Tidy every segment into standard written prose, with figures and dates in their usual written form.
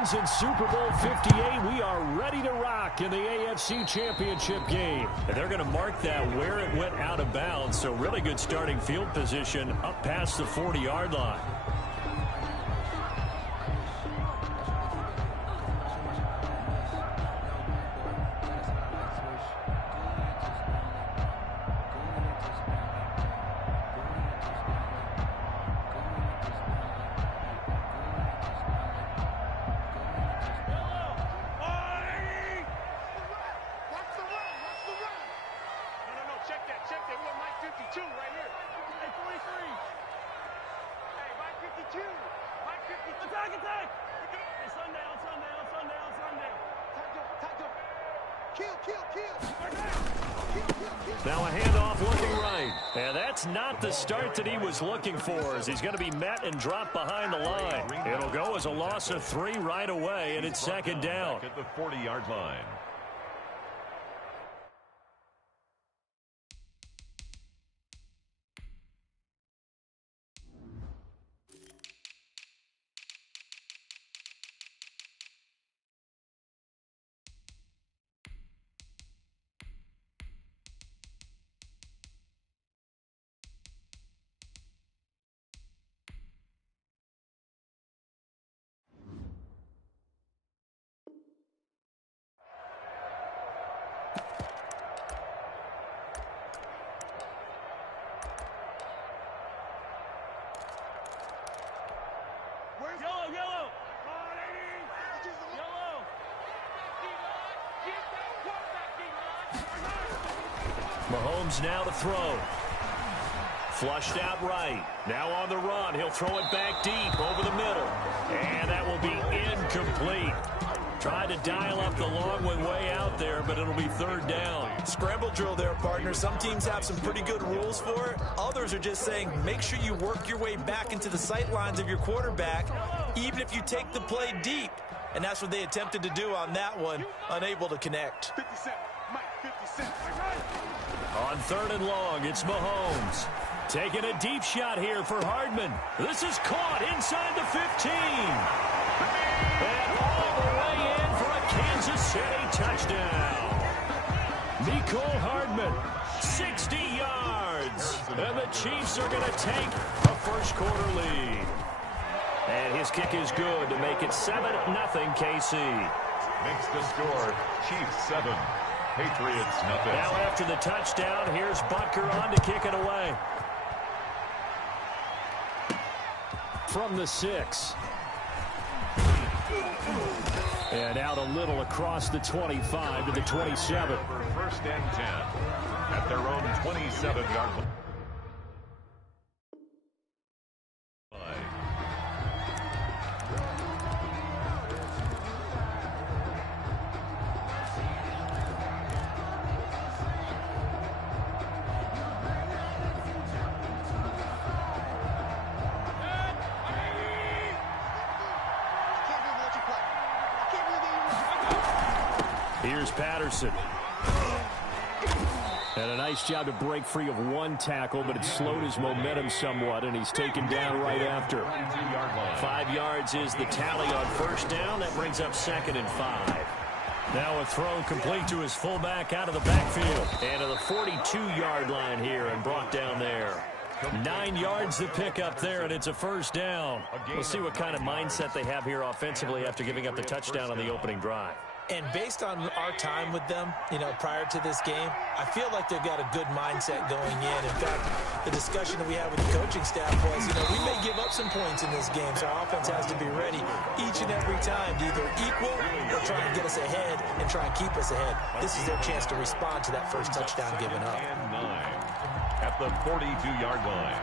Browns in Super Bowl 58. We are ready to rock in the AFC Championship game. And they're going to mark that where it went out of bounds. So really good starting field position up past the 40-yard line. Now a handoff looking right. And that's not the start that he was looking for, as he's going to be met and dropped behind the line. It'll go as a loss of 3 right away, and it's second down. At the 40-yard line. Mahomes now to throw. Flushed out right. Now on the run. He'll throw it back deep over the middle. And that will be incomplete. Tried to dial up the long one way out there, but it'll be third down. Scramble drill there, partner. Some teams have some pretty good rules for it. Others are just saying make sure you work your way back into the sight lines of your quarterback, even if you take the play deep. And that's what they attempted to do on that one, unable to connect. 50 Cent. Mike, 50 Cent. On third and long, it's Mahomes. Taking a deep shot here for Hardman. This is caught inside the 15. And all the way in for a Kansas City touchdown. Mecole Hardman, 60 yards. And the Chiefs are going to take a first quarter lead. And his kick is good to make it 7-0 KC. Makes the score Chiefs 7, Patriots nothing. Now after the touchdown, here's Butker on to kick it away. From the 6. And out a little across the 25 to the 27. First and 10 at their own 27-yard line. Here's Patterson. And a nice job to break free of one tackle, but it slowed his momentum somewhat, and he's taken down right after. 5 yards is the tally on first down. That brings up 2nd and 5. Now a throw complete to his fullback out of the backfield. And to the 42-yard line here and brought down there. 9 yards to pick up there, and it's a first down. We'll see what kind of mindset they have here offensively after giving up the touchdown on the opening drive. And based on our time with them, prior to this game, I feel like they've got a good mindset going in. In fact, the discussion that we had with the coaching staff was, we may give up some points in this game, so our offense has to be ready each and every time to either equal or try and get us ahead and try and keep us ahead. This is their chance to respond to that first touchdown given up. And 9 at the 42-yard line.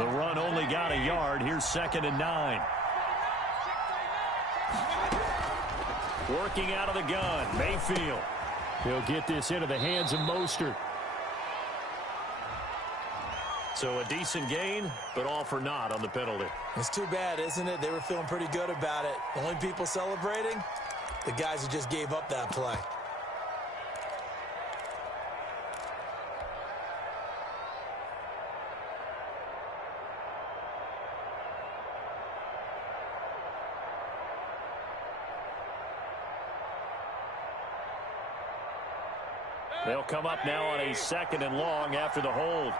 The run only got a yard. Here's 2nd and 9. Working out of the gun, Mayfield. He'll get this into the hands of Mostert. So a decent gain, but all for naught on the penalty. It's too bad, isn't it? They were feeling pretty good about it. The only people celebrating, the guys who just gave up that play. They'll come up now on a 2nd and long after the hold.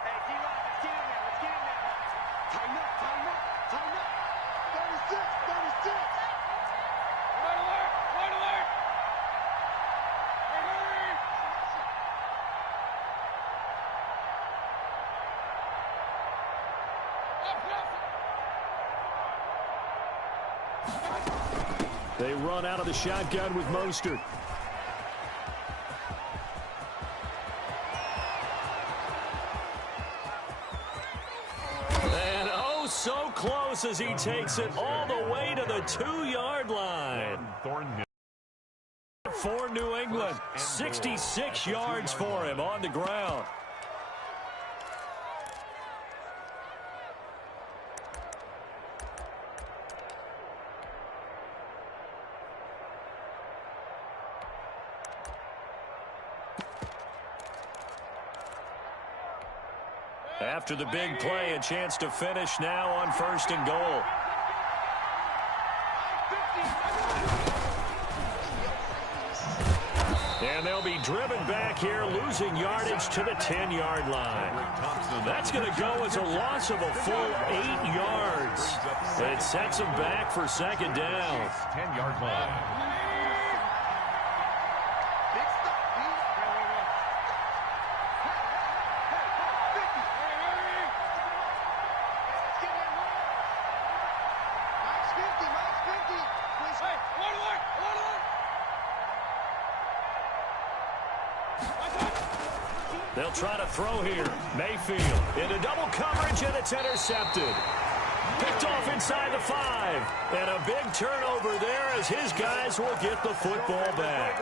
They run out of the shotgun with Mostert. And oh, so close as he takes it all the way to the 2-yard line. For New England, 66 yards for him on the ground. After the big play, a chance to finish now on 1st and goal. And they'll be driven back here, losing yardage to the 10-yard line. That's going to go as a loss of a full 8 yards. It sets them back for 2nd down. 10-yard line. They'll try to throw here. Mayfield into double coverage, and it's intercepted. Picked off inside the 5. And a big turnover there as his guys will get the football back.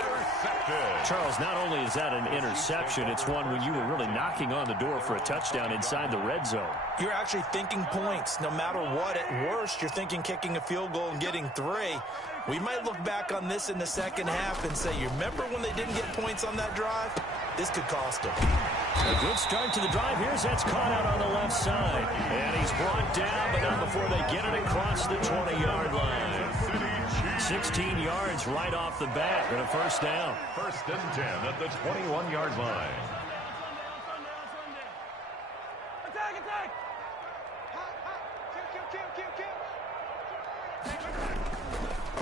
Charles, not only is that an interception, it's one when you were really knocking on the door for a touchdown inside the red zone. You're actually thinking points. No matter what, at worst, you're thinking kicking a field goal and getting 3. We might look back on this in the second half and say, you remember when they didn't get points on that drive? This could cost them. A good start to the drive. Here's that's caught out on the left side. And he's brought down, but not before they get it across the 20-yard line. 16 yards right off the bat and a 1st down. 1st and 10 at the 21-yard line.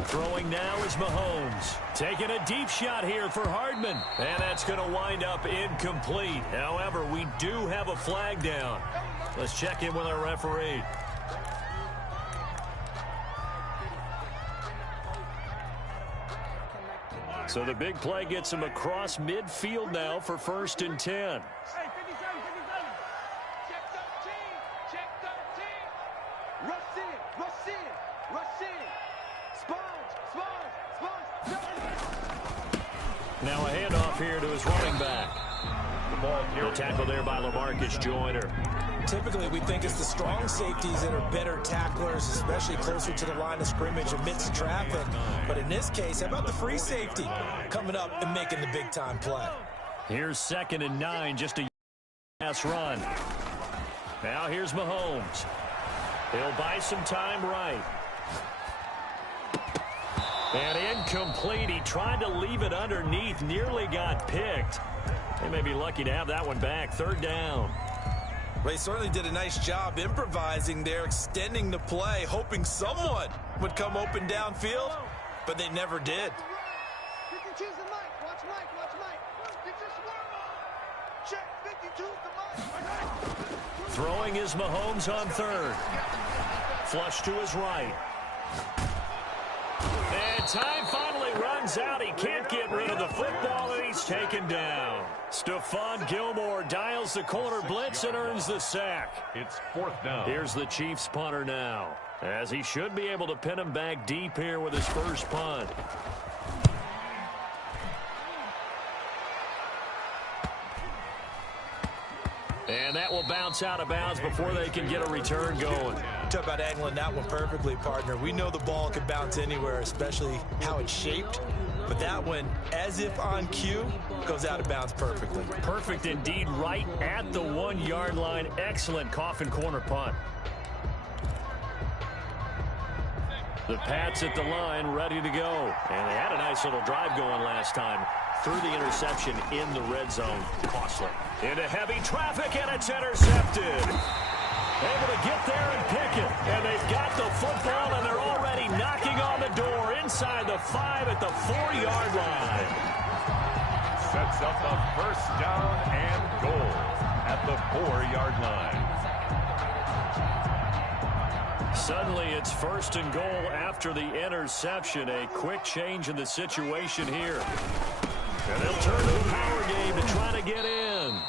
Throwing now is Mahomes. Taking a deep shot here for Hardman. And that's going to wind up incomplete. However, we do have a flag down. Let's check in with our referee. So the big play gets him across midfield now for 1st and 10. Now a handoff here to his running back. The tackle there by LaMarcus Joyner. Typically, we think it's the strong safeties that are better tacklers, especially closer to the line of scrimmage amidst traffic. But in this case, how about the free safety coming up and making the big-time play? Here's 2nd and 9, just a pass run. Now here's Mahomes. He'll buy some time right. And incomplete. He tried to leave it underneath, nearly got picked. They may be lucky to have that one back. 3rd down. They certainly did a nice job improvising there, extending the play, hoping someone would come open downfield, but they never did. Throwing is Mahomes on 3rd. Flush to his right. And time finally runs out. He can't get rid of the football, and he's taken down. Stephon Gilmore dials the corner blitz and earns the sack. It's 4th down. Here's the Chiefs punter now, as he should be able to pin him back deep here with his first punt. And that will bounce out of bounds before they can get a return going. Talk about angling that one perfectly, partner. We know the ball can bounce anywhere, especially how it's shaped. But that one, as if on cue, goes out of bounds perfectly. Perfect indeed, right at the 1-yard line. Excellent coffin corner punt. The Pats at the line, ready to go. And they had a nice little drive going last time. threw the interception in the red zone. Costly. Into heavy traffic, and it's intercepted. Able to get there and pick it. And they've got the football, and they're already knocking on the door inside the 5 at the 4-yard line. Sets up a first down and goal at the 4-yard line. Suddenly, it's first and goal after the interception. A quick change in the situation here. And they'll turn to the power game to try to get in.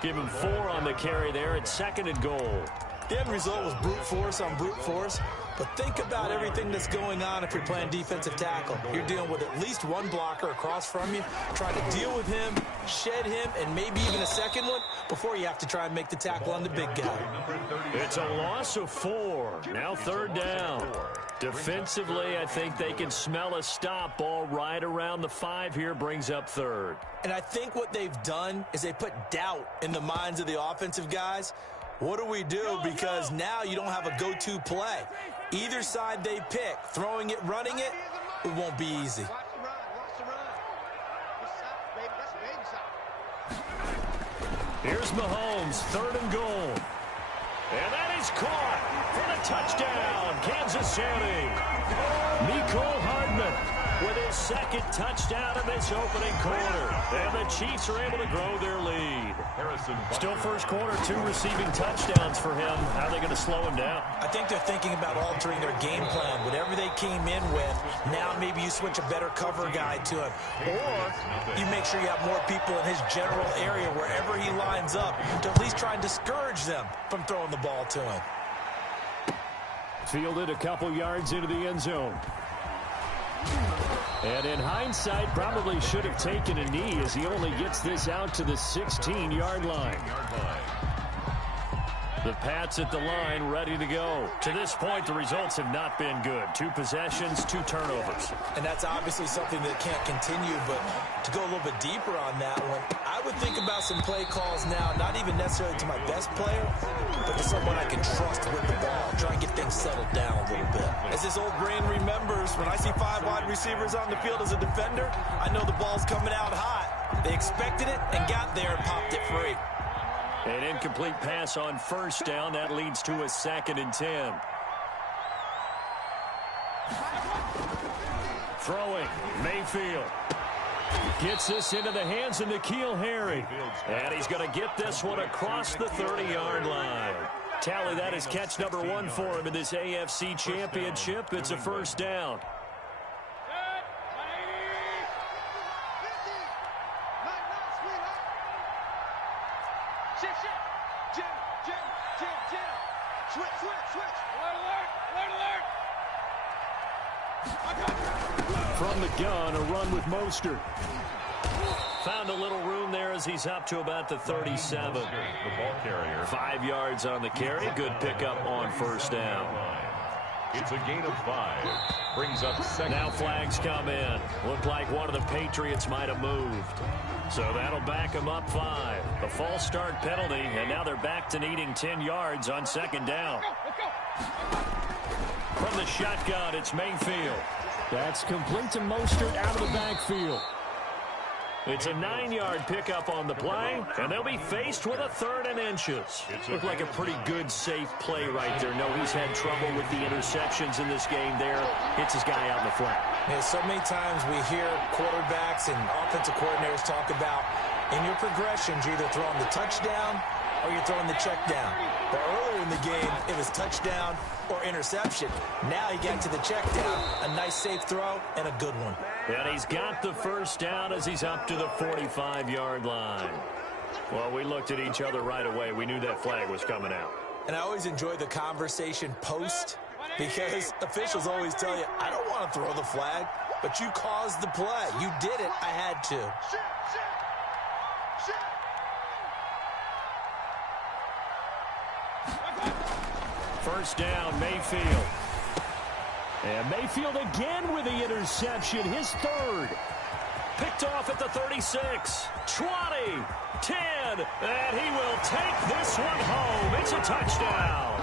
Give him 4 on the carry there at second and goal. The end result was brute force on brute force. But think about everything that's going on if you're playing defensive tackle. You're dealing with at least one blocker across from you, trying to deal with him, shed him, and maybe even a second one before you have to try and make the tackle on the big guy. It's a loss of 4. Now third down. Defensively, I think they can smell a stop. Ball right around the 5 here, brings up third. And I think what they've done is they put doubt in the minds of the offensive guys. What do we do? Because now you don't have a go-to play. Either side they pick, throwing it, running it, it won't be easy. Here's Mahomes, third and goal. And that is caught for the touchdown, Kansas City. Mecole Hardman with his second touchdown in this opening quarter. And the Chiefs are able to grow their lead. Still first quarter, 2 receiving touchdowns for him. How are they going to slow him down? I think they're thinking about altering their game plan. Whatever they came in with, now maybe you switch a better cover guy to him. Or you make sure you have more people in his general area wherever he lines up to at least try and discourage them from throwing the ball to him. Fielded a couple yards into the end zone. And in hindsight, probably should have taken a knee as he only gets this out to the 16-yard line. The Pats at the line, ready to go. To this point, the results have not been good. 2 possessions, 2 turnovers. And that's obviously something that can't continue, but to go a little bit deeper on that one, I would think about some play calls now, not even necessarily to my best player, but to someone I can trust with the ball. Try and get things settled down a little bit. As this old brain remembers, when I see 5 wide receivers on the field as a defender, I know the ball's coming out hot. They expected it and got there and popped it free. An incomplete pass on first down. That leads to a 2nd and 10. Throwing, Mayfield. Gets this into the hands of N'Keal Harry. And he's going to get this one across the 30-yard line. Tally, that is catch number 1 for him in this AFC Championship. It's a first down. From the gun, a run with Mostert. Found a little room there as he's up to about the 37. The ball carrier. 5 yards on the carry. Good pickup on first down. It's a gain of 5. Brings up second. Now flags come in. Looked like one of the Patriots might have moved. So that'll back them up 5. A false start penalty, and now they're back to needing 10 yards on second down. From the shotgun, it's Mayfield. That's complete to Mostert out of the backfield. It's a 9-yard pickup on the play, and they'll be faced with a 3rd and inches. Looked like a pretty good, safe play right there. No, he's had trouble with the interceptions in this game there. Hits his guy out in the flat. Yeah, so many times we hear quarterbacks and offensive coordinators talk about in your progressions, you're either throwing the touchdown or you're throwing the check down. But earlier in the game, it was touchdown or interception. Now he got to the check down, a nice safe throw, and a good one. And he's got the first down as he's up to the 45-yard line. Well, we looked at each other right away. We knew that flag was coming out. And I always enjoy the conversation post because officials always tell you, I don't want to throw the flag, but you caused the play. You did it. I had to. First down, Mayfield. And Mayfield again with the interception, his 3rd. Picked off at the 36, 20, 10, and he will take this one home. It's a touchdown.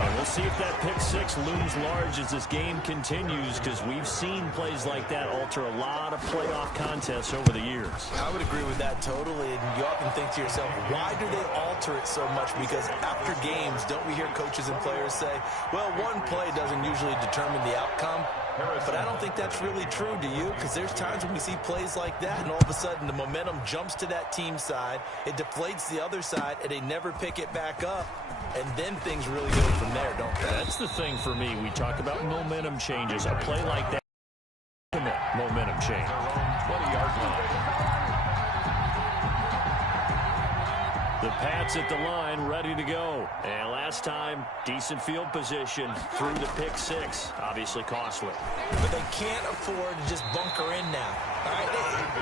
And we'll see if that pick six looms large as this game continues, because we've seen plays like that alter a lot of playoff contests over the years. I would agree with that totally. And you often think to yourself, why do they alter it so much? Because after games, don't we hear coaches and players say, well, one play doesn't usually determine the outcome. But I don't think that's really true, do you? Because there's times when we see plays like that, and all of a sudden the momentum jumps to that team side, it deflates the other side, and they never pick it back up. And then things really go from there, don't they? That's the thing for me. We talk about momentum changes. A play like that, momentum change. 20-yard line. The Pats at the line, ready to go. And last time, decent field position through the pick six. Obviously costly. But they can't afford to just bunker in now. All right,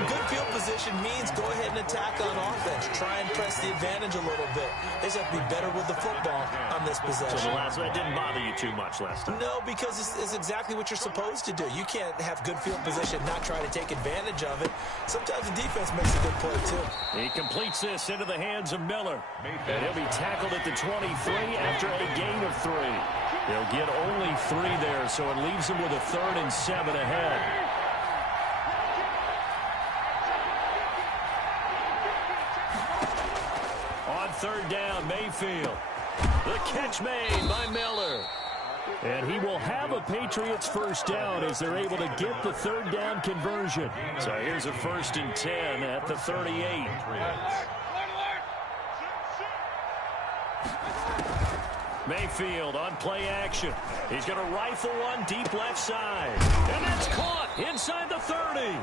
good field position means go ahead and attack on offense. Try and press the advantage a little bit. They just have to be better with the football on this possession. So the last one didn't bother you too much last time? No, because it's exactly what you're supposed to do. You can't have good field position, not try to take advantage of it. Sometimes the defense makes a good play, too. He completes this into the hands of Miller. And he'll be tackled at the 23 after a gain of 3. They'll get only 3 there, so it leaves him with a 3rd and 7 ahead. On 3rd down, Mayfield. The catch made by Miller. And he will have a Patriots first down as they're able to get the 3rd down conversion. So here's a 1st and 10 at the 38. Mayfield on play action. He's going to rifle one deep left side. And that's caught inside the 30.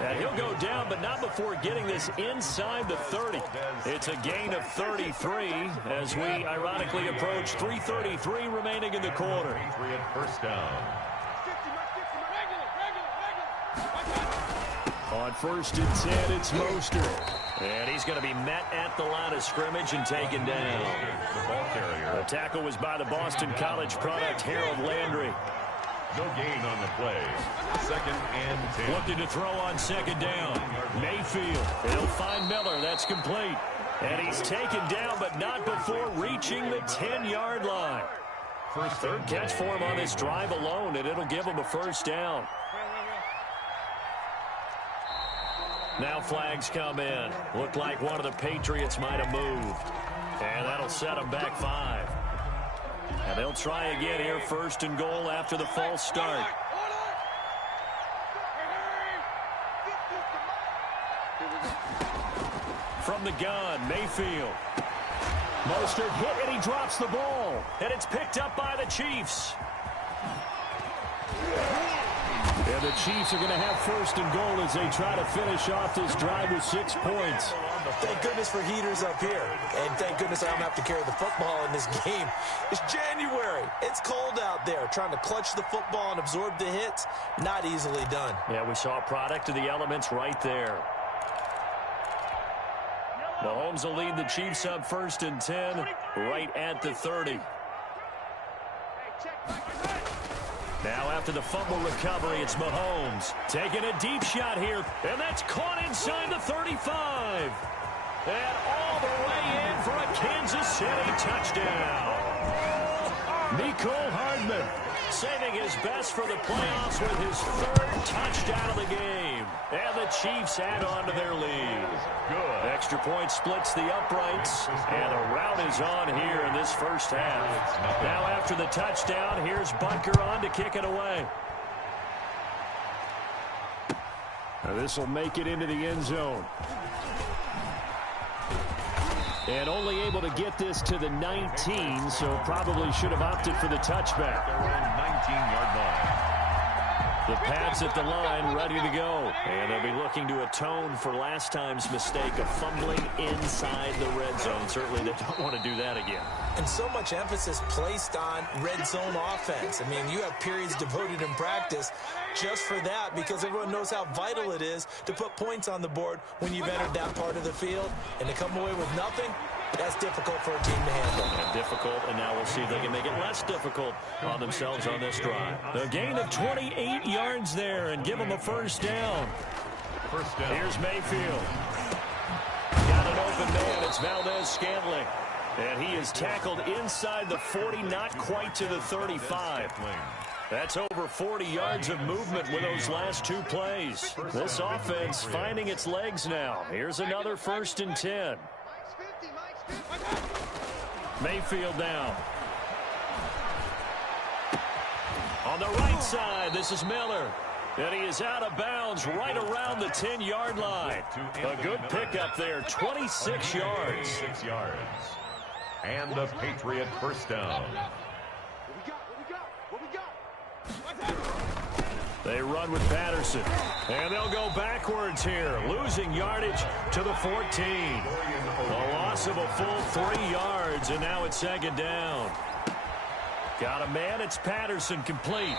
And he'll go down, but not before getting this inside the 30. It's a gain of 33 as we ironically approach 3:33 remaining in the quarter. Patriot first down. On 1st and 10, it's Mostert. And he's going to be met at the line of scrimmage and taken down. The ball carrier. The tackle was by the Boston College product, Harold Landry. No gain on the play. 2nd and 10. Looking to throw on 2nd down. Mayfield. He'll find Miller. That's complete. And he's taken down, but not before reaching the 10-yard line. Third catch for him on this drive alone, and it'll give him a first down. Now flags come in. Looked like one of the Patriots might have moved. And that'll set them back 5. And they'll try again here, 1st and goal after the false start. From the gun, Mayfield. Mostert hit, and he drops the ball. And it's picked up by the Chiefs. And the Chiefs are going to have 1st and goal as they try to finish off this drive with 6 points. Thank goodness for heaters up here. And thank goodness I don't have to carry the football in this game. It's January. It's cold out there. Trying to clutch the football and absorb the hits, not easily done. Yeah, we saw a product of the elements right there. Mahomes will lead the Chiefs up 1st and 10 right at the 30. Now after the fumble recovery, it's Mahomes taking a deep shot here, and that's caught inside the 35. And all the way in for a Kansas City touchdown. Mecole Hardman saving his best for the playoffs with his 3rd touchdown of the game. And the Chiefs add on to their lead. Good. Extra point splits the uprights, and the rout is on here in this first half. Now after the touchdown, here's Butker on to kick it away. Now this will make it into the end zone. And only able to get this to the 19, so probably should have opted for the touchback. Their own 19-yard line. The Pats at the line, ready to go. And they'll be looking to atone for last time's mistake of fumbling inside the red zone. Certainly they don't want to do that again. And so much emphasis placed on red zone offense. I mean, you have periods devoted in practice just for that, because everyone knows how vital it is to put points on the board when you've entered that part of the field. And to come away with nothing, that's difficult for a team to handle. And difficult, and now we'll see if they can make it less difficult on themselves on this drive. A gain of 28 yards there and give them a first down. First down. Here's Mayfield. Got an open man. It's Valdez-Scantling. And he is tackled inside the 40, not quite to the 35. That's over 40 yards of movement with those last two plays. This offense finding its legs now. Here's another 1st and 10. Mayfield down. On the right side, this is Miller. And he is out of bounds right around the 10-yard line. A good pickup there, 26 yards. 26 yards. And the Patriot first down. They run with Patterson. And they'll go backwards here, losing yardage to the 14. A loss of a full 3 yards, and now it's 2nd down. Got a man, it's Patterson, complete.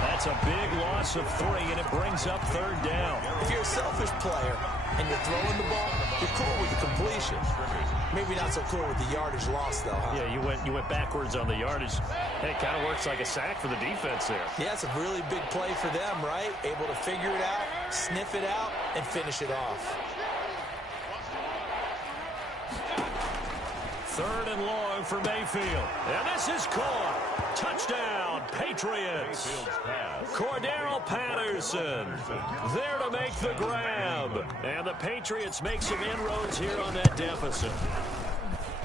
That's a big loss of 3, and it brings up 3rd down. If you're a selfish player and you're throwing the ball, you're cool with the completion. Maybe not so cool with the yardage loss, though, huh? Yeah, you went backwards on the yardage. Hey, it kind of works like a sack for the defense there. Yeah, it's a really big play for them, right? Able to figure it out, sniff it out, and finish it off. 3rd and long for Mayfield. And this is caught. Touchdown, Patriots. Cordero Patterson there to make the grab. And the Patriots make some inroads here on that deficit.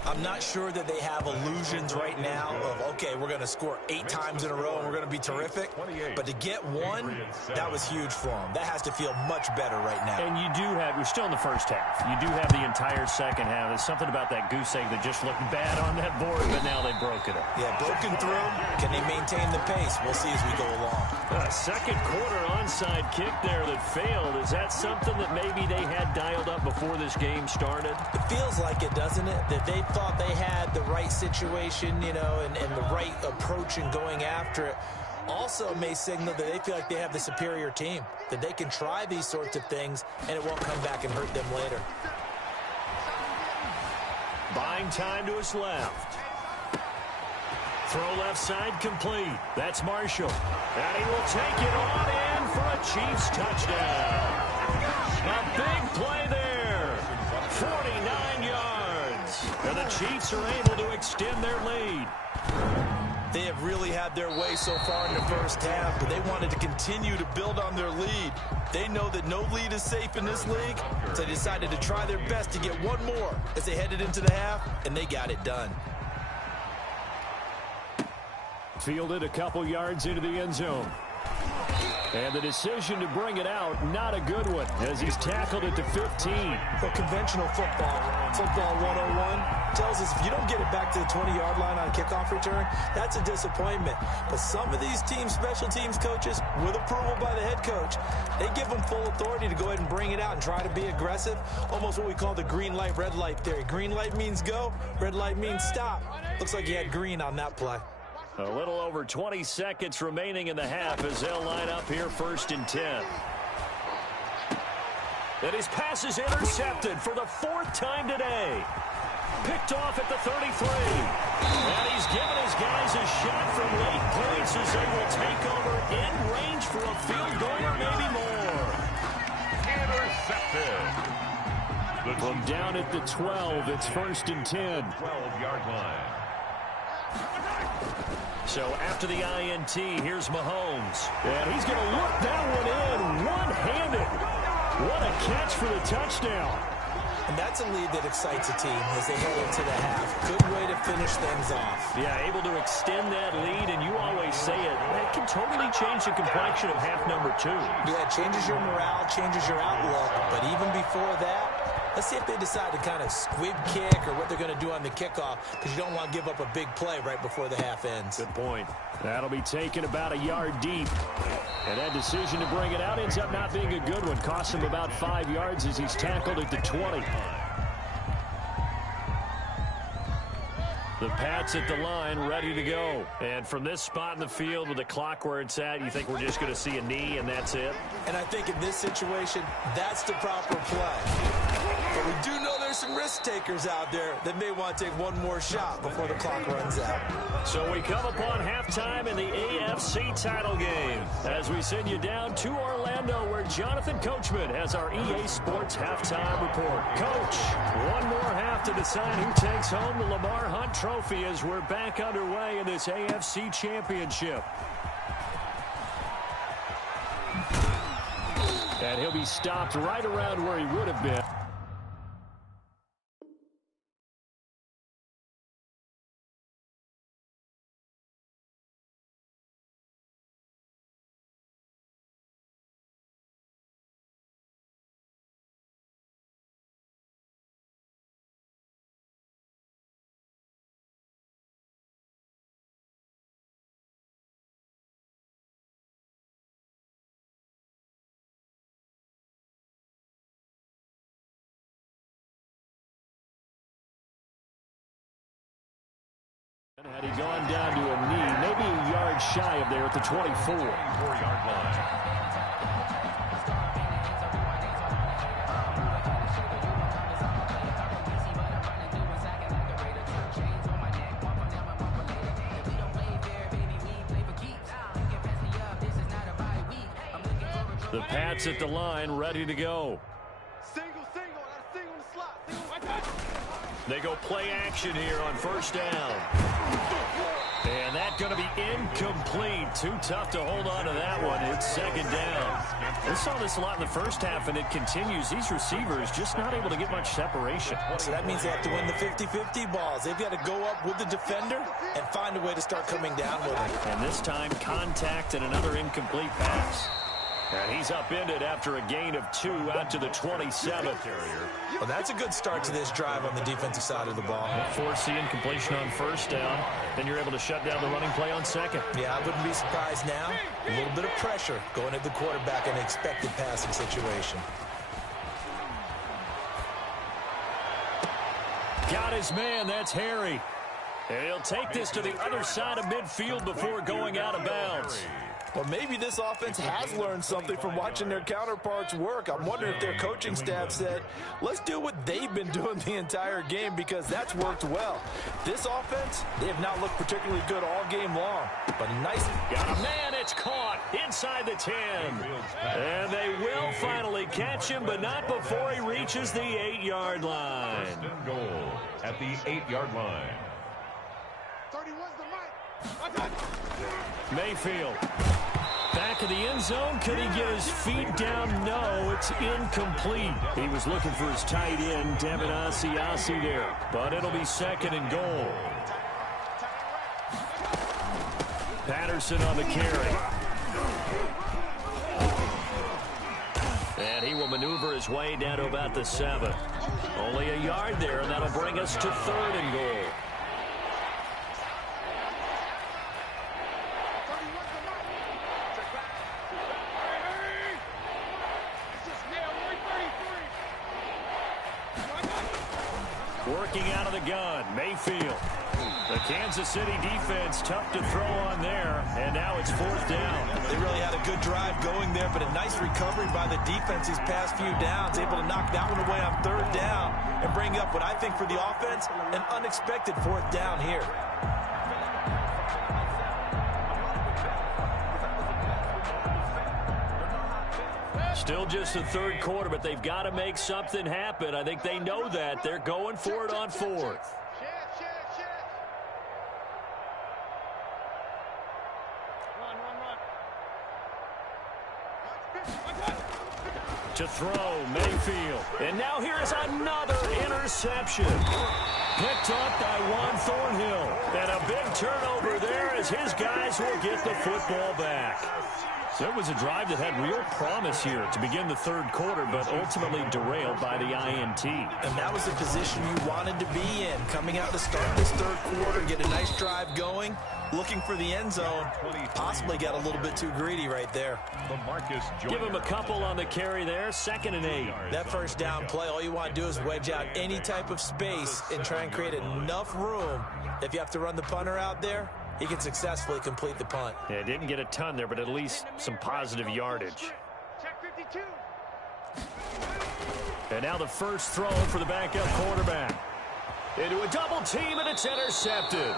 I'm not sure that they have illusions right now of, okay, we're going to score 8 times in a row and we're going to be terrific. But to get 1, that was huge for them. That has to feel much better right now. And you do have, we're still in the first half. You do have the entire second half. There's something about that goose egg that just looked bad on that board, but now they broke it up. Yeah, broken through. Can they maintain the pace? We'll see as we go along. Second quarter onside kick there that failed. Is that something that maybe they had dialed up before this game started? It feels like it, doesn't it? That they thought they had the right situation, you know, and the right approach in going after it. Also may signal that they feel like they have the superior team, that they can try these sorts of things and it won't come back and hurt them later. Buying time to his left. Throw left side complete. That's Marshall. And he will take it on in for a Chiefs touchdown. A big play there. 49 yards. And the Chiefs are able to extend their lead. They have really had their way so far in the first half, but they wanted to continue to build on their lead. They know that no lead is safe in this league, so they decided to try their best to get one more as they headed into the half, and they got it done. Fielded a couple yards into the end zone. And the decision to bring it out, not a good one, as he's tackled at the 15. Well, conventional football 101 tells us if you don't get it back to the 20-yard line on kickoff return, that's a disappointment. But some of these teams, special teams coaches, with approval by the head coach, they give them full authority to go ahead and bring it out and try to be aggressive, almost what we call the green light, red light theory. Green light means go, red light means stop. Looks like he had green on that play. A little over 20 seconds remaining in the half as they'll line up here 1st and 10. And his pass is intercepted for the 4th time today. Picked off at the 33. And he's given his guys a shot from late points as they will take over in range for a field goal or maybe more. Intercepted. From down at the 12, it's 1st and 10. 12-yard line. So after the INT, here's Mahomes. And he's going to look that one in one-handed. What a catch for the touchdown. And that's a lead that excites a team as they head into the half. Good way to finish things off. Yeah, able to extend that lead, and you always say it, that can totally change the complexion of half number 2. Yeah, it changes your morale, changes your outlook. But even before that, let's see if they decide to kind of squib kick or what they're going to do on the kickoff, because you don't want to give up a big play right before the half ends. Good point. That'll be taken about a yard deep. And that decision to bring it out ends up not being a good one. Costs him about 5 yards as he's tackled at the 20. The Pats at the line, ready to go. And from this spot in the field with the clock where it's at, you think we're just going to see a knee and that's it? And I think in this situation, that's the proper play. But we do know there's some risk takers out there that may want to take one more shot before the clock runs out. So we come upon halftime in the AFC title game as we send you down to Orlando where Jonathan Coachman has our EA Sports halftime report. Coach, one more half to decide who takes home the Lamar Hunt Trophy as we're back underway in this AFC Championship. And he'll be stopped right around where he would have been. Had he gone down to a knee, maybe a yard shy of there at the 24. 4-yard line. The Pats at the line, ready to go. Single, single in the slot. They go play action here on first down. And that's going to be incomplete. Too tough to hold on to that one. It's second down. We saw this a lot in the first half, and it continues. These receivers just not able to get much separation. So that means they have to win the 50-50 balls. They've got to go up with the defender and find a way to start coming down with him. And this time, contact and another incomplete pass. And he's upended after a gain of 2 out to the 27th. Well, that's a good start to this drive on the defensive side of the ball. Force the incompletion on first down. Then you're able to shut down the running play on second. Yeah, I wouldn't be surprised now. A little bit of pressure going at the quarterback in an expected passing situation. Got his man. That's Harry. And he'll take this to the other side of midfield before going out of bounds. Well, maybe this offense has learned something from watching their counterparts work. I'm wondering if their coaching staff said, let's do what they've been doing the entire game because that's worked well. This offense, they have not looked particularly good all game long. But nice. Got a man. It's caught inside the 10. And they will finally catch him, but not before he reaches the 8-yard line. First and goal at the 8-yard line. 31's the mic. Mayfield. Back of the end zone. Could he get his feet down? No, it's incomplete. He was looking for his tight end, Devin Asiasi there. But it'll be second and goal. Patterson on the carry. And he will maneuver his way down to about the 7. Only a yard there, and that'll bring us to third and goal. Working out of the gun, Mayfield. The Kansas City defense tough to throw on there, and now it's fourth down. They really had a good drive going there, but a nice recovery by the defense these past few downs, able to knock that one away on third down and bring up what I think for the offense, an unexpected fourth down here. Still just the third quarter, but they've got to make something happen. I think they know that. They're going for it on fourth. To throw, Mayfield. And now here is another interception. Picked up by Juan Thornhill. And a big turnover there as his guys will get the football back. So it was a drive that had real promise here to begin the third quarter, but ultimately derailed by the INT. And that was the position you wanted to be in, coming out to start this third quarter, get a nice drive going, looking for the end zone. Possibly got a little bit too greedy right there. Give him a couple on the carry there, 2nd and 8. That first down play, all you want to do is wedge out any type of space and try and create enough room. If you have to run the punter out there, he can successfully complete the punt. Yeah, didn't get a ton there, but at least some positive yardage. Check 52. And now the first throw for the backup quarterback. Into a double team, and it's intercepted.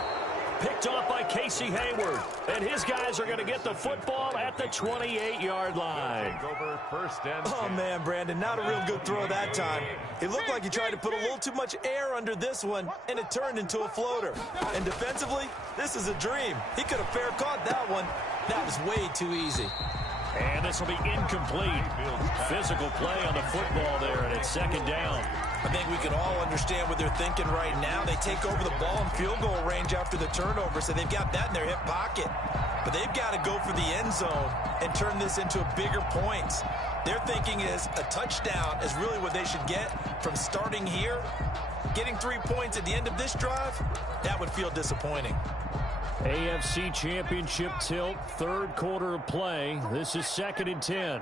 Picked off by Casey Hayward. And his guys are going to get the football at the 28-yard line. Oh, man, Brandon, not a real good throw that time. It looked like he tried to put a little too much air under this one, and it turned into a floater. And defensively, this is a dream. He could have fair caught that one. That was way too easy. And this will be incomplete. Physical play on the football there, and it's second down. I think we can all understand what they're thinking right now. They take over the ball in field goal range after the turnover, so they've got that in their hip pocket. But they've got to go for the end zone and turn this into a bigger points. Their thinking is a touchdown is really what they should get from starting here. Getting 3 points at the end of this drive, that would feel disappointing. AFC Championship tilt, third quarter of play. This is 2nd and 10.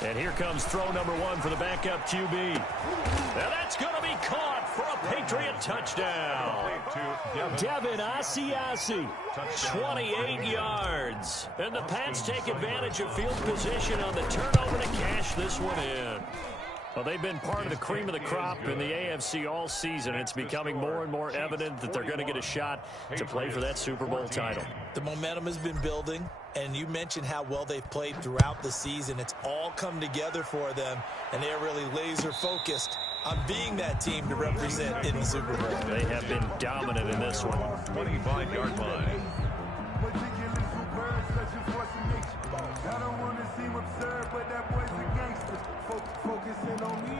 And here comes throw number 1 for the backup QB. Now that's going to be caught for a Patriot touchdown. Devin Asiasi, 28 yards. And the Pats take advantage of field position on the turnover to cash this one in. Well, they've been part of the cream of the crop in the AFC all season. It's becoming more and more evident that they're going to get a shot to play for that Super Bowl title. The momentum has been building, and you mentioned how well they've played throughout the season. It's all come together for them, and they're really laser-focused on being that team to represent in the Super Bowl. They have been dominant in this one. 25-yard line. I don't want to seem absurd, but that boy's a gangster. Focusing on me.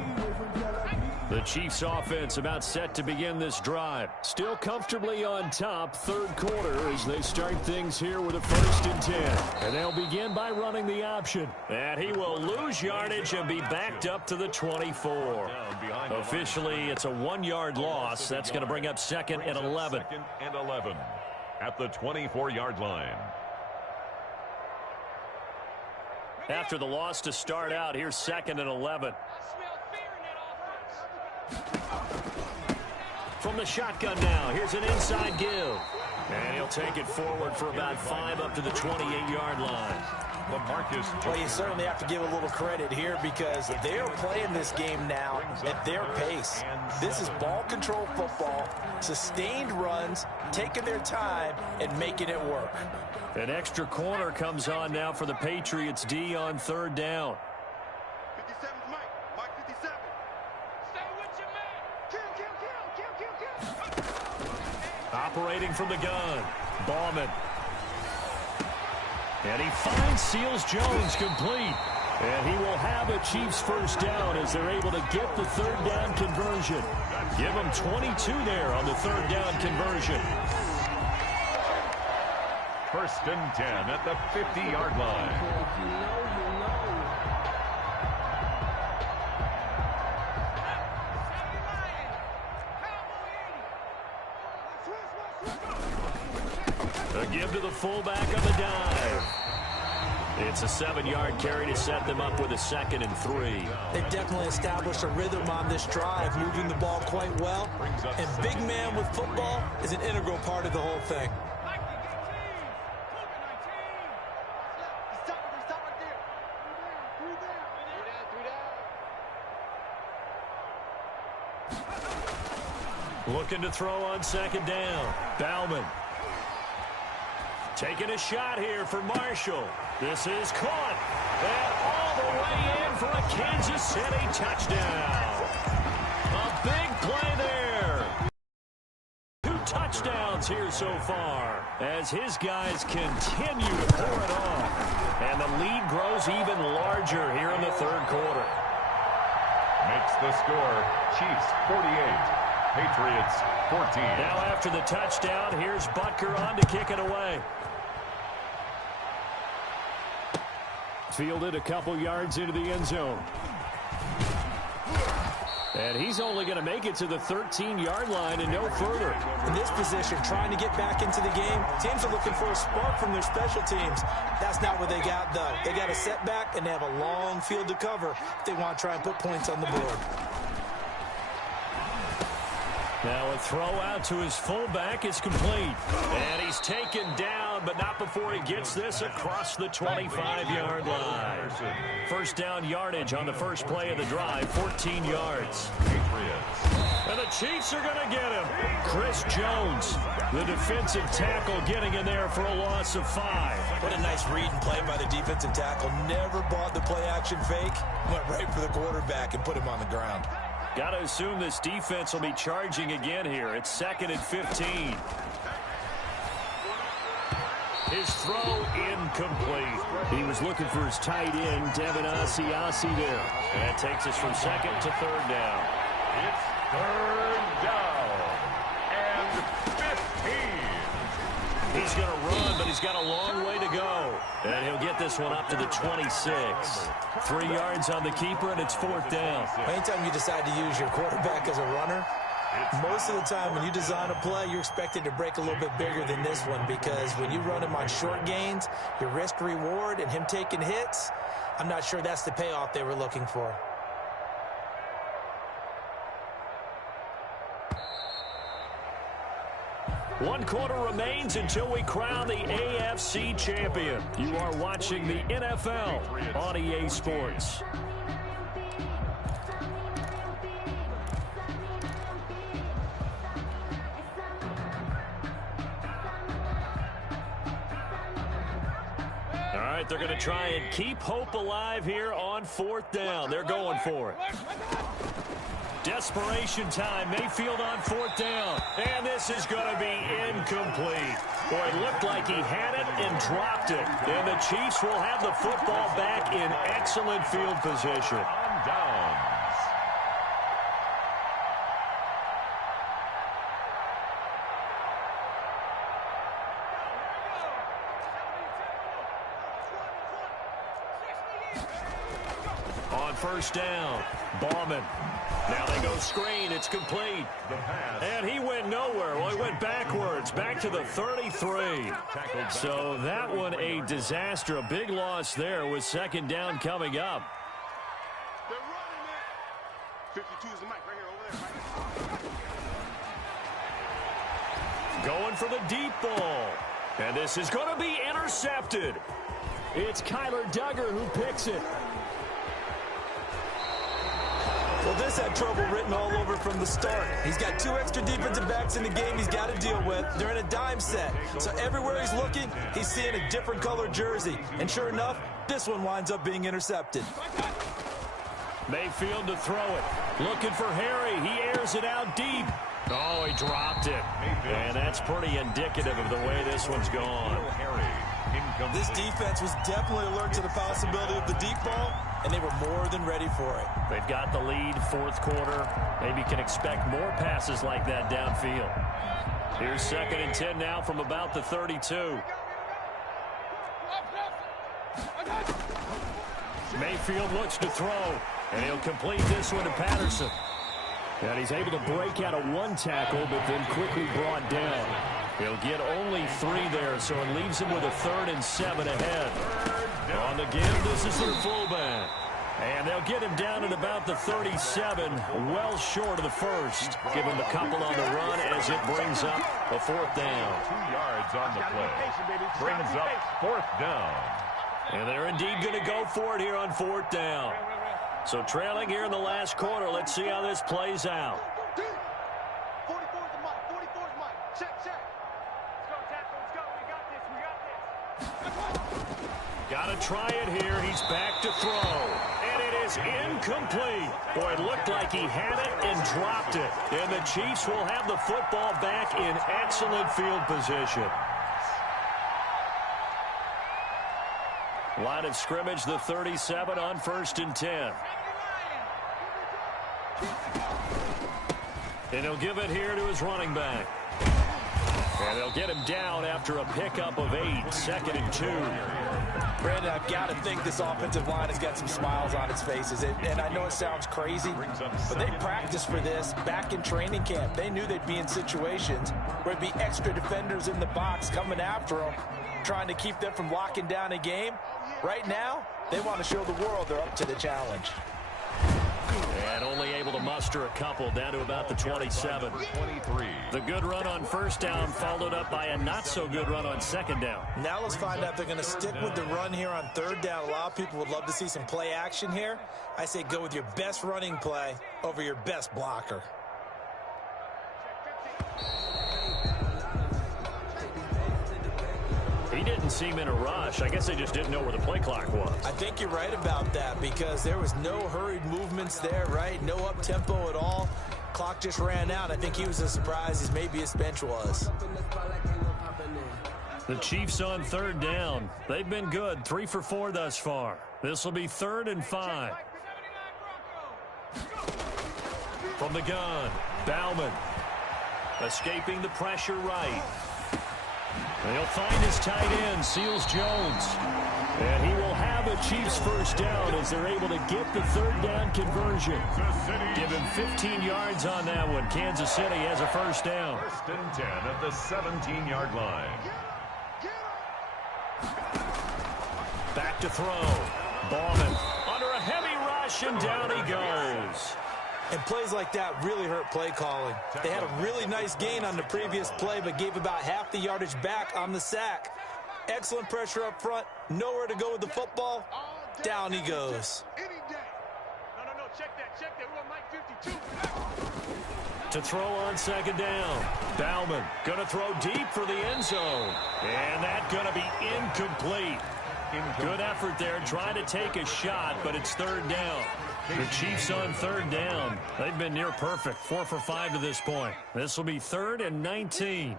The Chiefs offense about set to begin this drive. Still comfortably on top, third quarter, as they start things here with a 1st and 10. And they'll begin by running the option. And he will lose yardage and be backed up to the 24. Officially, it's a 1-yard loss. That's going to bring up 2nd and 11. 2nd and 11 at the 24-yard line. After the loss to start out, here's 2nd and 11. From the shotgun now, here's an inside give. And he'll take it forward for about 5 up to the 28-yard line. Well, you certainly have to give a little credit here because they're playing this game now at their pace. This is ball control football, sustained runs, taking their time, and making it work. An extra corner comes on now for the Patriots D on 3rd down. 57's Mike. Mike 57. Stay with your man. Kill. Operating from the gun, Ballman. And he finds Seals Jones complete. And he will have a Chiefs first down as they're able to get the 3rd down conversion. Give them 22 there on the 3rd down conversion. 1st and 10 at the 50-yard line. A give to the fullback on the dive. It's a 7-yard carry to set them up with a 2nd and 3. They've definitely established a rhythm on this drive, moving the ball quite well. And big man with football is an integral part of the whole thing. Looking to throw on 2nd down. Bauman. Taking a shot here for Marshall. This is caught. And all the way in for a Kansas City touchdown. A big play there. 2 touchdowns here so far as his guys continue to pour it on. And the lead grows even larger here in the 3rd quarter. Makes the score Chiefs 48. Patriots 14. Now after the touchdown, here's Butker on to kick it away. Fielded a couple yards into the end zone. And he's only going to make it to the 13-yard line and no further. In this position, trying to get back into the game, teams are looking for a spark from their special teams. That's not what they got, though. They got a setback, and they have a long field to cover if they want to try and put points on the board. Now a throw out to his fullback is complete. And he's taken down down, but not before he gets this across the 25-yard line. First down yardage on the first play of the drive, 14 yards. And the Chiefs are going to get him. Chris Jones, the defensive tackle, getting in there for a loss of 5. What a nice read and play by the defensive tackle. Never bought the play-action fake. Went right for the quarterback and put him on the ground. Got to assume this defense will be charging again here. It's 2nd and 15. His throw incomplete. He was looking for his tight end, Devin Asiasi there. And that takes us from 2nd to 3rd down. It's 3rd down and 15. He's going to run, but he's got a long way to go. And he'll get this one up to the 26. 3 yards on the keeper, and it's 4th down. Anytime you decide to use your quarterback as a runner, most of the time when you design a play, you're expected to break a little bit bigger than this one, because when you run him on short gains, your risk-reward and him taking hits, I'm not sure that's the payoff they were looking for. One quarter remains until we crown the AFC champion. You are watching the NFL on EA Sports. All right, they're going to try and keep hope alive here on 4th down. They're going for it. Desperation time. Mayfield on 4th down. And this is going to be incomplete. Boy, it looked like he had it and dropped it. And the Chiefs will have the football back in excellent field position. On downs. On 1st down, Bauman. Now they go screen. It's complete. And he went nowhere. Well, he went backwards, back to the 33. So that one a disaster. A big loss there with 2nd down coming up. They're running it. 52 is the mic right here over there. Going for the deep ball. And this is going to be intercepted. It's Kyler Duggar who picks it. Well, this had trouble written all over from the start. He's got 2 extra defensive backs in the game he's got to deal with. They're in a dime set. So everywhere he's looking, he's seeing a different color jersey. And sure enough, this one winds up being intercepted. Mayfield to throw it. Looking for Harry. He airs it out deep. Oh, he dropped it. And that's pretty indicative of the way this one's gone. This defense was definitely alert to the possibility of the deep ball, and they were more than ready for it. They've got the lead, 4th quarter. Maybe can expect more passes like that downfield. Here's 2nd and 10 now from about the 32. Mayfield looks to throw, and he'll complete this one to Patterson. And he's able to break out of 1 tackle, but then quickly brought down. He'll get only 3 there, so it leaves him with a 3rd and 7 ahead. On the give, this is their fullback. And they'll get him down at about the 37, well short of the first. Give him a couple on the run as it brings up a 4th down. 2 yards on the play. Brings up 4th down. And they're indeed going to go for it here on 4th down. So trailing here in the last quarter, let's see how this plays out. 44 is the mic. 44 is the mic. Check. Let's go, tackle. Let's go. We got this. Got to try it here. He's back to throw. And it is incomplete. Boy, it looked like he had it and dropped it. And the Chiefs will have the football back in excellent field position. Line of scrimmage, the 37 on 1st and 10. And he'll give it here to his running back. And they'll get him down after a pickup of 8, 2nd and 2. Brandon, I've got to think this offensive line has got some smiles on its faces. And I know it sounds crazy, but they practiced for this back in training camp. They knew they'd be in situations where there'd be extra defenders in the box coming after them, trying to keep them from locking down a game. Right now, they want to show the world they're up to the challenge. And only able to muster a couple down to about the 27. 23. The good run on first down followed up by a not-so-good run on second down. Now let's find out if they're going to stick with the run here on third down. A lot of people would love to see some play action here. I say go with your best running play over your best blocker. He didn't seem in a rush. I guess they just didn't know where the play clock was. I think you're right about that because there was no hurried movements there, right? No up-tempo at all. Clock just ran out. I think he was as surprised as maybe his bench was. The Chiefs on third down. They've been good. 3 for 4 thus far. This will be 3rd and 5. From the gun, Bauman. Escaping the pressure right. They'll find his tight end, Seals Jones. And he will have a Chiefs first down as they're able to get the third down conversion. Give him 15 yards on that one. Kansas City has a first down. 1st and 10 at the 17-yard line. Back to throw. Bauman under a heavy rush, and down he goes. And plays like that really hurt play calling. They had a really nice gain on the previous play, but gave about half the yardage back on the sack. Excellent pressure up front. Nowhere to go with the football. Down he goes. To throw on second down. Bauman going to throw deep for the end zone. And that's going to be incomplete. Good effort there, trying to take a shot, but it's third down. The Chiefs on third down. They've been near perfect. 4 for 5 to this point. This will be 3rd and 19.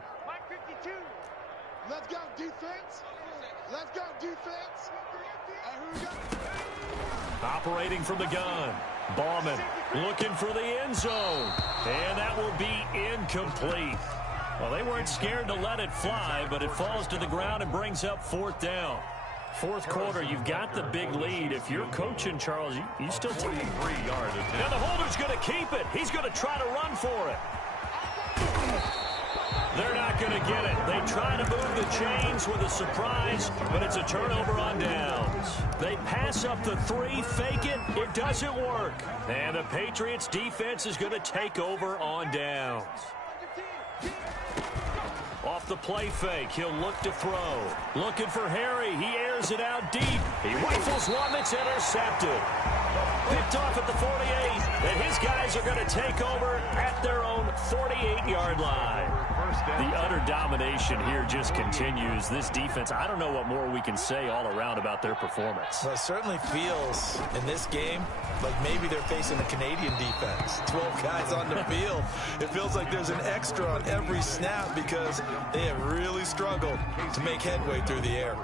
Let's go, defense. Let's go, defense. Here we go. Operating from the gun. Bauman looking for the end zone. And that will be incomplete. Well, they weren't scared to let it fly, but it falls to the ground and brings up 4th down. 4th quarter, you've got the big lead. If you're coaching, Charles, you still take 3 yards. Now the holder's going to keep it. He's going to try to run for it. They're not going to get it. They try to move the chains with a surprise, but it's a turnover on downs. They pass up the 3, fake it. It doesn't work. And the Patriots defense is going to take over on downs. Off the play fake, he'll look to throw. Looking for Harry. He airs it out deep. He rifles one that's intercepted. Picked off at the 48. And his guys are going to take over at their own 48-yard line. The utter domination here just continues. This defense, I don't know what more we can say all around about their performance. Well, it certainly feels in this game like maybe they're facing a Canadian defense. 12 guys on the field. It feels like there's an extra on every snap because they have really struggled to make headway through the air.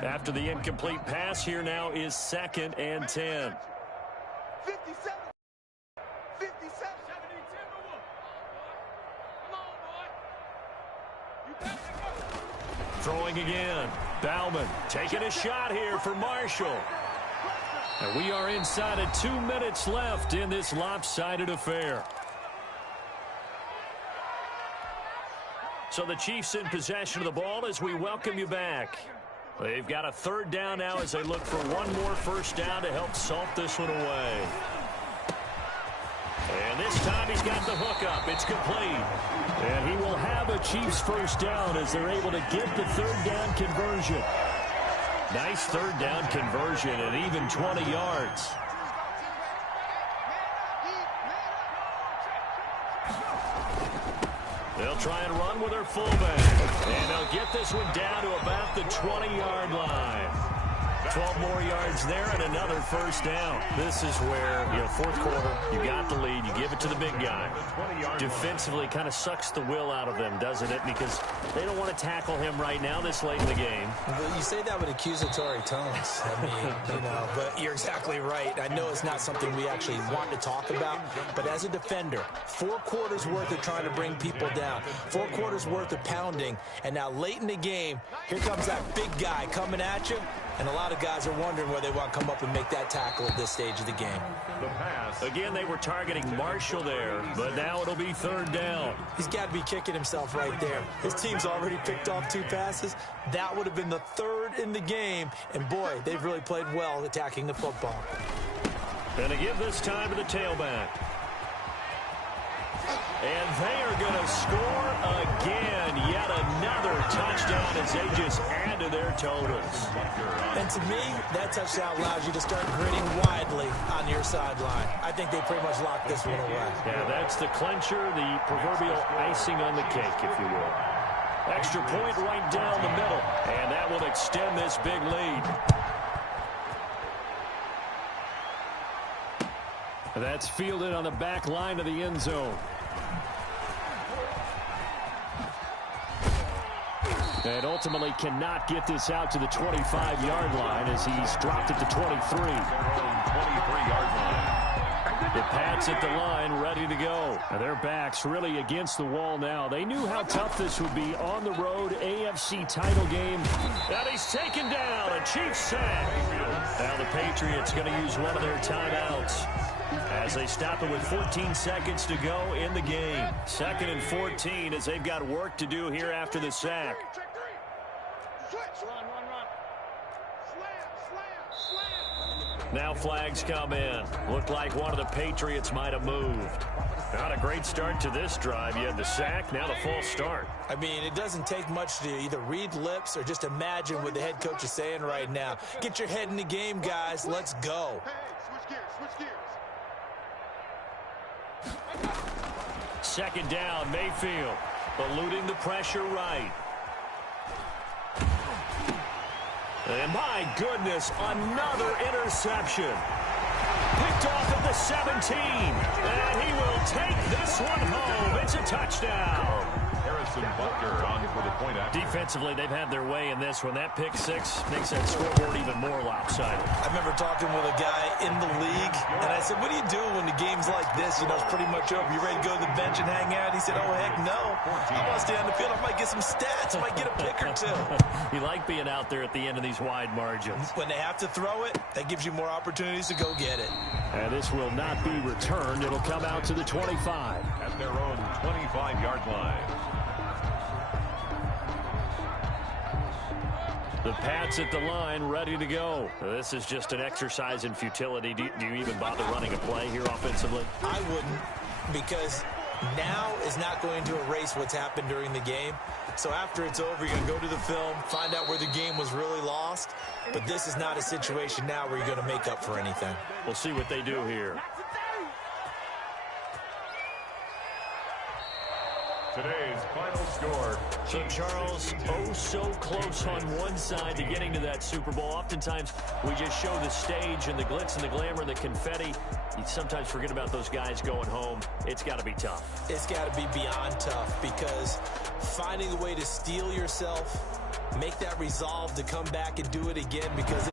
After the incomplete pass, here now is 2nd and 10. 57. 57. Throwing again. Bauman taking a shot here for Marshall. And we are inside of 2 minutes left in this lopsided affair. So the Chiefs in possession of the ball as we welcome you back. They've got a third down now as they look for one more first down to help salt this one away. And this time he's got the hook up. It's complete. And he will have a Chiefs first down as they're able to get the third down conversion. Nice third down conversion at even 20 yards. They'll try and run with their fullback. And they'll get this one down to about the 20-yard line. 12 more yards there and another first down. This is where, fourth quarter, you got the lead, you give it to the big guy. Defensively kind of sucks the will out of them, doesn't it? Because they don't want to tackle him right now this late in the game. Well, you say that with accusatory tones. I mean, but you're exactly right. I know it's not something we actually want to talk about, but as a defender, 4 quarters worth of trying to bring people down, 4 quarters worth of pounding, and now late in the game, here comes that big guy coming at you. And a lot of guys are wondering where they want to come up and make that tackle at this stage of the game. The pass. Again, they were targeting Marshall there, but now it'll be third down. He's got to be kicking himself right there. His team's already picked off 2 passes. That would have been the 3rd in the game. And, boy, they've really played well attacking the football. And to give this time to the tailback. And they are going to score again. Yet another touchdown as they just add to their totals. And to me, that touchdown allows you to start gritting widely on your sideline. I think they pretty much locked this one away. Yeah, that's the clincher, the proverbial icing on the cake, if you will. Extra point right down the middle. And that will extend this big lead. That's fielded on the back line of the end zone. And ultimately cannot get this out to the 25-yard line as he's dropped it to 23. 23-yard line. The Pats at the line, ready to go. And their backs really against the wall now. They knew how tough this would be on the road, AFC title game. And he's taken down, a Chiefs sack. Now the Patriots going to use one of their timeouts as they stop it with 14 seconds to go in the game. 2nd and 14 as they've got work to do here after the sack. Now flags come in. Looked like one of the Patriots might have moved. Not a great start to this drive. You had the sack, now the false start. I mean, it doesn't take much to either read lips or just imagine what the head coach is saying right now. Get your head in the game, guys. Let's go. Second down, Mayfield eluding the pressure right. And my goodness, another interception. Picked off at the 17. And he will take this one home. It's a touchdown. Harrison Butker on for the point after. Defensively, they've had their way in this one. That pick 6 makes that scoreboard even more lopsided. I remember talking with a guy in the league, and I said, what do you do when the game's like this? You know, it's pretty much over. You ready to go to the bench and hang out? He said, oh, heck no. I want to stay on the field. I might get some stats. I might get a pick or 2. You like being out there at the end of these wide margins. When they have to throw it, that gives you more opportunities to go get it. And this will not be returned. It'll come out to the 25. At their own 25-yard line. The Pats at the line, ready to go. This is just an exercise in futility. Do you even bother running a play here offensively? I wouldn't, because now is not going to erase what's happened during the game. So after it's over, you're going to go to the film, find out where the game was really lost. But this is not a situation now where you're going to make up for anything. We'll see what they do here. Today's final score. So, Charles, oh so close on one side to getting to that Super Bowl. Oftentimes, we just show the stage and the glitz and the glamour and the confetti. You sometimes forget about those guys going home. It's got to be tough. It's got to be beyond tough, because finding a way to steel yourself, make that resolve to come back and do it again, because